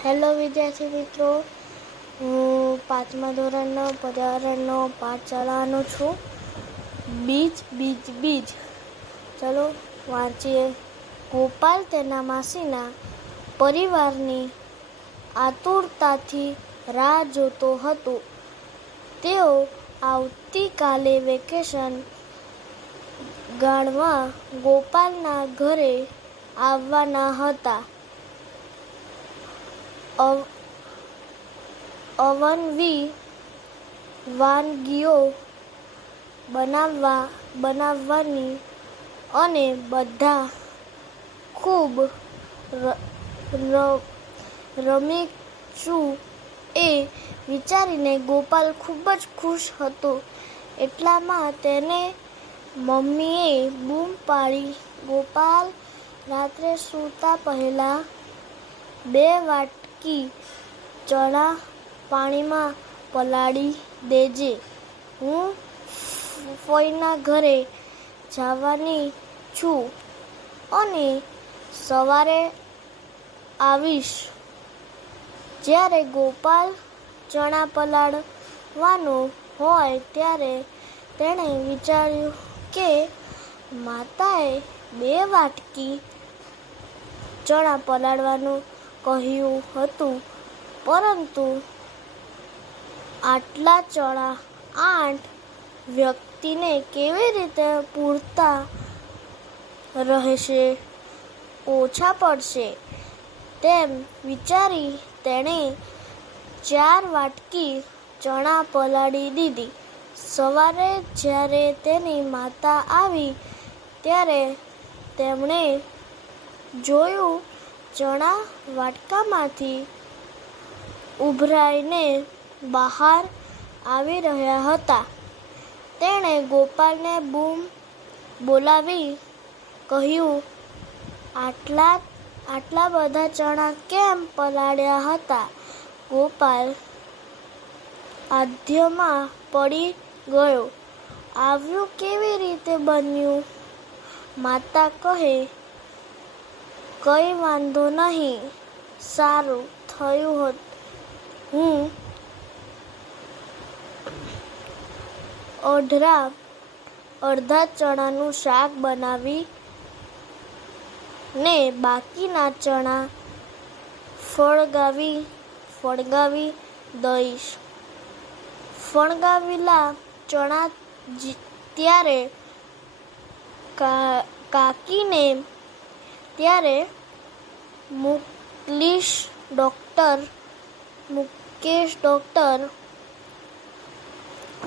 Hello વિદ્યાર્થી મિત્રો, હું 5મા ધોરણનો પર્યાવરણનો પાઠ ચલાવવાનો છું. બીજ બીજ બીજ. ચલો વાંચીએ. ગોપાલ તેના માસીના પરિવારની આતુરતાથી રાહ જોતો હતો. તેઓ આવતીકાલે વેકેશન ગાળવા ગોપાલના ઘરે આવવાના હતા. અવનવી વાનગીઓ બનાવવાની અને બધા ખૂબ રમીશું એ વિચારીને ગોપાલ ખૂબ જ ખુશ હતો. એટલામાં તેને મમ્મીએ બૂમ પાડી, "ગોપાલ, રાત્રે સૂતા પહેલાં 2 વાટકી ચણા પાણીમાં પલાળી દેજે. હું ફોઈના ઘરે જવાની છું અને સવારે આવીશ." જ્યારે ગોપાલ ચણા પલાળવાનો હોય ત્યારે તેણે વિચાર્યું કે માતાએ 2 વાટકી ચણા પલાળવાનું કહ્યું હતું, પરંતુ આટલા ચણા 8 વ્યક્તિને કેવી રીતે પૂરતા રહેશે? ઓછા પડશે. તેમ વિચારી તેણે 4 વાટકી ચણા પલાળી દીધી. સવારે જ્યારે તેની માતા આવી ત્યારે તેમણે જોયું ચણા વાટકામાંથી ઉભરાઈને બહાર આવી રહ્યા હતા. તેણે ગોપાલને બૂમ બોલાવી કહ્યું, "આટલા બધા ચણા કેમ પલાળ્યા હતા?" ગોપાલ આધ્યમાં પડી ગયો. "આવું કેવી રીતે બન્યું?" માતા કહે, "કંઈ વાંધો નહીં, સારું થયું હું અડધા ચણાનું શાક બનાવી ને બાકીના ચણા ફણગાવી દઈશ." ફણગાવેલા ચણા ત્યારે કાકીને ત્યારે મુકેશ ડૉક્ટર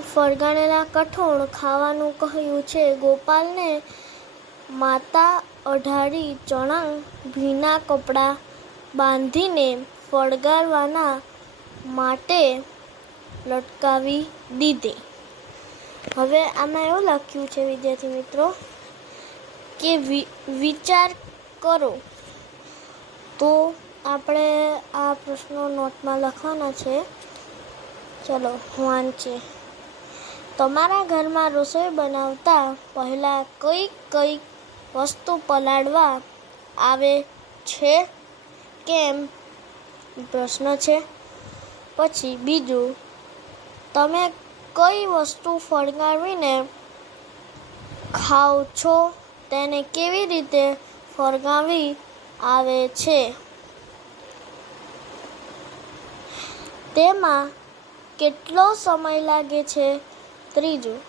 ફણગાવેલા કઠોળ ખાવાનું કહ્યું છે. ગોપાલને માતા અઢળી ચણા ભીના કપડાં બાંધીને ફણગાવવા માટે લટકાવી દીધી. હવે આમાં એવું લખ્યું છે વિદ્યાર્થી મિત્રો કે વિચાર કરો. તો આપણે આ પ્રશ્નો નોટમાં લખવાના છે. ચલો વાંચીએ. તમારા ઘરમાં રસોઈ બનાવતા પહેલાં કઈ વસ્તુ પલાળવા આવે છે? કેમ? પ્રશ્ન છે. પછી બીજું, તમે કઈ વસ્તુ ફણગાવીને ખાઓ છો? તેને કેવી રીતે ફણગાવી આવે છે? તેમાં કેટલો સમય લાગે છે? ત્રીજું,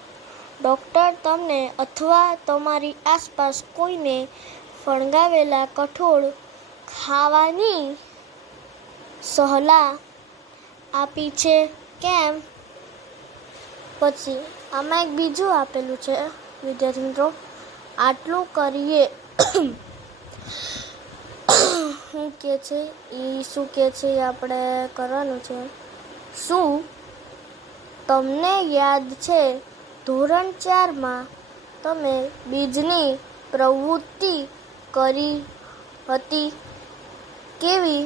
ડૉક્ટર તમને અથવા તમારી આસપાસ કોઈને ફણગાવેલા કઠોળ ખાવાની સલાહ આપી છે? કેમ? પછી આમાં એક બીજું આપેલું છે વિદ્યાર્થી મિત્રો, આટલું કરીએ શું કહે છે એ આપણે કરવાનું છે. શું તમને યાદ છે ધોરણ 4માં તમે બીજની પ્રવૃત્તિ કરી હતી? કેવી?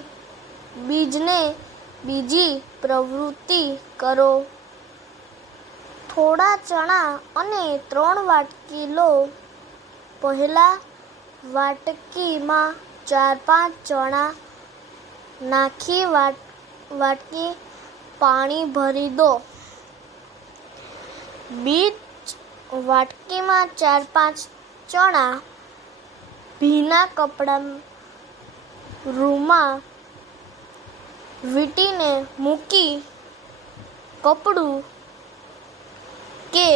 બીજી પ્રવૃત્તિ કરો. થોડા ચણા અને 3 વાટકી લો. પહેલા વાટકીમાં 4-5 ચણા નાખી વાટકી પાણી ભરી દો. બીજ વાટકીમાં 4-5 ચણા ભીના કપડાં રૂમાં વીંટીને મૂકી કપડું કે